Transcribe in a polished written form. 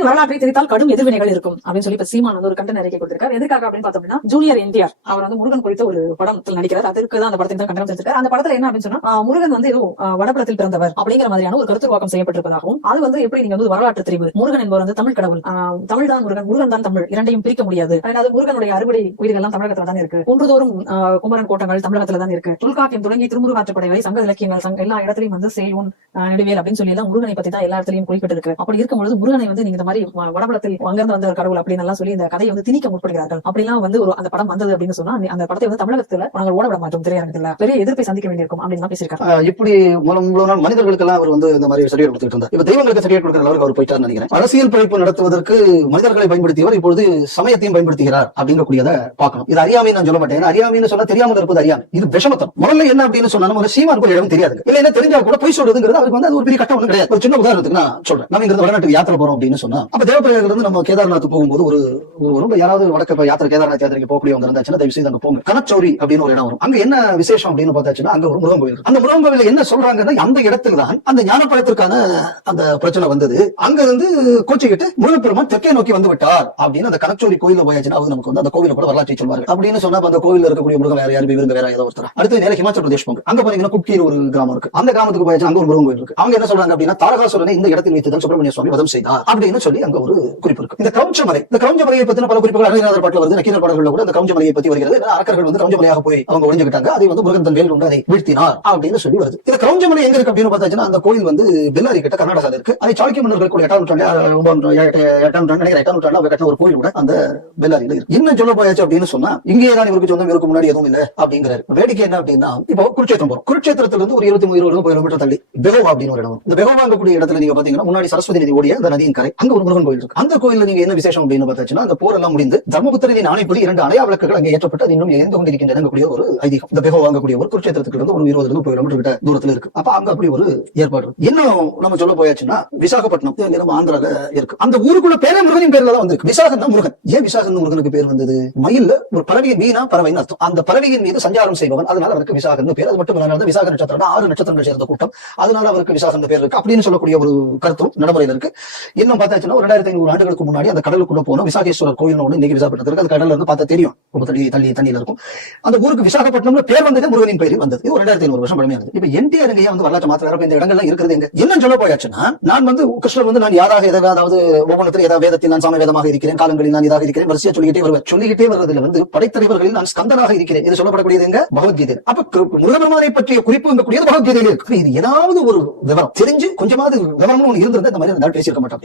தமிழ் வரலாற்றை திரித்தால் கடும் எதிர்வினைகள் இருக்கும் அப்படின்னு சொல்லி இப்ப சீமான் வந்து ஒரு கண்டன அறிக்கை கொடுத்திருக்காரு. எதுக்காக அப்படின்னு பார்த்தோம்னா, ஜூனியர் என்டிஆர் அவர் வந்து முருகன் குறித்த ஒரு படத்தில் நடிக்கிறார். அதற்கு தான் அந்த படத்தை கண்டனம் செஞ்சிருக்காரு. அந்த படத்துல என்ன அப்படின்னு சொன்னா, முருகன் வந்து ஏதோ வடபுலத்தில் பிறந்தவர் அப்படிங்கிற மாதிரியான ஒரு கருத்துருவாக்கம் செய்யப்பட்டிருப்பதாகவும், அது வந்து எப்படி நீங்க வந்து வரலாற்று தெரிவு, முருகன் என்பவர் வந்து தமிழ் கடவுள், தமிழ் தான் முருகன், முருகன் தான் தமிழ், இரண்டையும் பிரிக்க முடியாது. அதாவது முருகனுடைய அறுவடை உயிர்கள் எல்லாம் தமிழகத்துல தான் இருக்கு, குன்றுதோறும் குமரன் கோட்டங்கள் தமிழகத்துல தான் இருக்கு, தொல்காப்பியம் தொடங்கி திருமுருகாற்றுப்படை வரை சங்க இலக்கியங்கள் எல்லா இடத்திலையும் வந்து செய்யும் நெடுவேல் அப்படின்னு சொல்லி எல்லாம் முருகனை பத்தி தான் எல்லா இடத்துலயும் குறிப்பிட்டு இருக்கு. அப்படி இருக்கும்போது முருகனை வந்து நீங்க இந்த மாதிரி வடபுலத்தில் அங்கிருந்து வந்த கடவுள் அப்படின்னு எல்லாம் சொல்லி இந்த கதையை வந்து திணிக்க முற்படுகிறார்கள். அப்படிலாம் வந்து ஒரு அந்த படம் வந்தது அப்படின்னு சொன்னா, அந்த படத்தை வந்து தமிழகத்துல நாங்கள் ஓட விட மாட்டோம், திரையரங்கத்துல பெரிய எதிர்ப்பை சந்திக்க வேண்டியிருக்கும் அப்படின்னு பேசியிருக்காரு. இப்படி மூலம் மனிதர்களுக்கு எல்லாம் அவர் வந்து இந்த மாதிரி சர்டிபிகேட் கொடுத்துட்டு இருந்தார். இப்ப தெய்வங்களுக்கு சர்டிபிகேட் கொடுக்கிற அளவுக்கு அவர் போயிட்டார் நினைக்கிறேன். அரசியல் பழிப்பு நடத்துவதற்கு மனிதர்களை பயன்படுத்தியவர் இப்பொழுது சமயத்தையும் பயன்படுத்துகிறார் அப்படிங்கக்கூடியதை பார்க்கணும். இது அறியாமை நான் சொல்ல மாட்டேன். அறியாமைன்னு சொன்னா தெரியாமல் இருப்பது அறியாமை, இது விஷமத்தம். முதல்ல என்ன அப்படின்னு சொன்னா, நம்ம சீமானுக்கு இடம் தெரியாது, இல்ல என்ன தெரிஞ்சா கூட போய் சொல்றதுங்கிறது அவருக்கு வந்து அது ஒரு பெரிய கட்டம் ஒன்றும் கிடையாது. ஒரு சின்ன உதாரணத்துக்கு நான் சொல்றேன். நம்ம இங்க வடநாட்டுக்கு யாத்திரை போறோம் அப்படின்னு சொன்னா, அப்ப தேவப்பிரயாகல இருந்து நம்ம கேதார்நாத் போகும்போது ஒரு யாராவது வடக்கு யாத்திரை கேதார்நாத் யாத்திரைக்கு போகக்கூடியவங்க இருந்தாச்சுன்னா தயவு செய்து அங்க போங்க. கனச்சௌரி அப்படின்னு ஒரு இடம் வரும். அங்க என்ன விசேஷம் அப்படின்னு பார்த்தாச்சுன்னா, அங்க ஒரு முருகன் கோயில். அந்த முருகன் கோயில என்ன சொல்றாங்கன்னா, அந்த இடத்துல தான் அந்த ஞானப்பழத்திற்கான அந்த பிரச்சனை வந்தது. அங்க இருந்து கோச்சிக்கிட்டு முருகப்பெருமான் தெற்கே நோக்கி வந்து விட்டார் அப்படின்னு அந்த கனச்சௌரி கோயில போயாச்சுன்னா நமக்கு வந்து அந்த கோவில கூட வரலாற்றை சொல்வார்கள். அப்படின்னு சொன்னா அந்த கோவில இருக்கக்கூடிய முருகன் வேற யாரு, இவங்க வேற ஏதோ ஒருத்தர். அடுத்து நேரே ஹிமாச்சல் பிரதேஷ் போங்க. அங்க போனீங்கன்னா குப்கீர் ஒரு கிராமம் இருக்கு. அந்த கிராமத்துக்கு போயாச்சுன்னா அங்க ஒரு முருகன் கோயில் இருக்கு. அவங்க என்ன சொல்றாங்க அப்படின்னா, தாரகாசுரனை இந்த இடத்தில் வைத்துதான் சுப்பிரமணிய சுவாமி வதம் செய்தார் அப்படின்னு சொல்லி அங்க ஒரு குறிப்பு இருக்கு. இந்த கிரௌஞ்சமலையை பத்தின பல குறிப்புகள் அருணகிரிநாதர் பாட்டுல வருது. நக்கீரர் பாடல்கள்ல கூட இந்த கிரௌஞ்சமலையை பத்தி வருகிறது. அரக்கர்கள் வந்து கிரௌஞ்சமலையாக போய் அவங்க ஒளிஞ்சுக்கிட்டாங்க, அதை வந்து முருகன் தன் வேல் கொண்டு அதை வீழ்த்தினார் அப்படின்னு சொல்லி வருது. இந்த கிரௌஞ்சமலை எங்க இருக்கு அப்படின்னு பார்த்தாச்சுன்னா, அந்த கோயில் வந்து பெல்லாரி கிட்ட கர்நாடகால இருக்கு. அதை சாளுக்கிய மன்னர்கள் கூட 8ஆம் நூற்றாண்டு கட்டின ஒரு கோயில் கூட அந்த பெல்லாரியில இருக்கு. இன்னும் சொல்ல போயாச்சு அப்படின்னு சொன்னா, இங்கேதான் இவருக்கு சொந்தம், இவருக்கு முன்னாடி எதுவும் இல்ல அப்படிங்கிறாரு. வேடிக்கை என்ன அப்படின்னா, இப்போ குருட்சேத்திரம் போறோம். குருட்சேத்திரத்துல இருந்து ஒரு 23 கிலோமீட்டர் தள்ளி பெகோவா அப்படின்னு ஒரு இடம். இந்த பெகோவாங்கக்கூடிய இடத்துல நீங்க பாத்தீங்கன்னா, முன்னாடி சரஸ்வதி நதி ஓடிய அந்த நதியின் கரை, அங்க ஒரு முருகன் கோயில் இருக்கு. அந்த கோயில்ல நீங்க என்ன விசேஷம் அப்படின்னு பார்த்தாச்சுன்னா, அந்த போர் எல்லாம் முடிந்து தர்மபுத்திரனின் ஆணைப்படி 2 அணையா விளக்குகள் அங்கே ஏற்றப்பட்டு அது இன்னும் எரிந்து கொண்டிருக்கின்றன ஒரு ஐதீகம். இந்த பெகோவாங்கக்கூடிய ஒரு குருட்சேத்திரத்துக்கு இருந்து ஒரு 20 கிலோமீட்டர் கிட்ட தூரத்துல இருக்கு. அப்ப அங்க அப்படி ஒரு ஏற்பாடு இருக்கு. இன்னும் நம்ம சொல்ல போயாச்சுன்னா, விசாகப்பட்டினம் நம்ம ஆந்திரால இருக்கு. அந்த ஊருக்குள்ள பேரே முருகனின் பேர்ல தான் வந்திருக்கு. விசாகம் தான் முருகன். ஏன் விசாகம் முருகனுக்கு பேர் வந்தது? மயில்ல ஒரு பறவையின் மீனா பறவைன்னு அர்த்தம். அந்த பறவையின் மீது சஞ்சாரம் செய்பவன், அதனால அவருக்கு விசாகன் பேர். அது மட்டும் இல்லாத விசாக நட்சத்திரம் 6 நட்சத்திரங்கள் சேர்ந்த கூட்டம், அதனால அவருக்கு விசாகம் பேர் இருக்கு அப்படின்னு சொல்லக்கூடிய ஒரு கருத்தும் நடைமுறையில் இருக்கு. இன்னும் பார்த்தாச்சுன்னா, 2500 ஆண்டுகளுக்கு முன்னாடி அந்த கடலுக்குள்ள போன விசாகேஸ்வரர் கோயில் ஒன்று இன்னைக்கு விசாகப்பட்டினம் இருக்கு. அது கடல்ல இருந்து பார்த்தா தெரியும், தண்ணியில இருக்கும். அந்த ஊருக்கு விசாகப்பட்டினம் பேர் வந்தது முருகனின் பேரில் வந்தது. 2500 வருஷம் பழமையானது. இப்ப என்டிஆர் வந்து வரலாற்று மாத்திர இந்த இடங்கள்லாம் இருக்கிறது எங்க என்ன சொல்ல போயாச்சுன்னா, நான் வந்து கிருஷ்ணர் வந்து நான் யாராக ஏதாவது ஒவ்வொன்றத்தில் ஏதாவது வேதத்தில் நான் சாம வேதமாக இருக்கிறேன், காலங்களில் நான் இதாக இருக்கிறேன், வரிசையா சொல்லிக்கிட்டே வருவதில் வந்து படைத்தலைவர்களில் நான் ஸ்கந்தனாக இருக்கிறேன். இது சொல்லப்படக்கூடியது எங்க? பகவத்கீதை. அப்ப முருகபெருமானை பற்றிய குறிப்பு இங்க கூடியது பகவத்கீதையில இருக்கு. இது ஏதாவது ஒரு விவரம் தெரிஞ்சு கொஞ்சமாவது விவரம்னு ஒன்று இருந்திருந்தா இந்த மாதிரி பேசியிருக்க மாட்டோம்.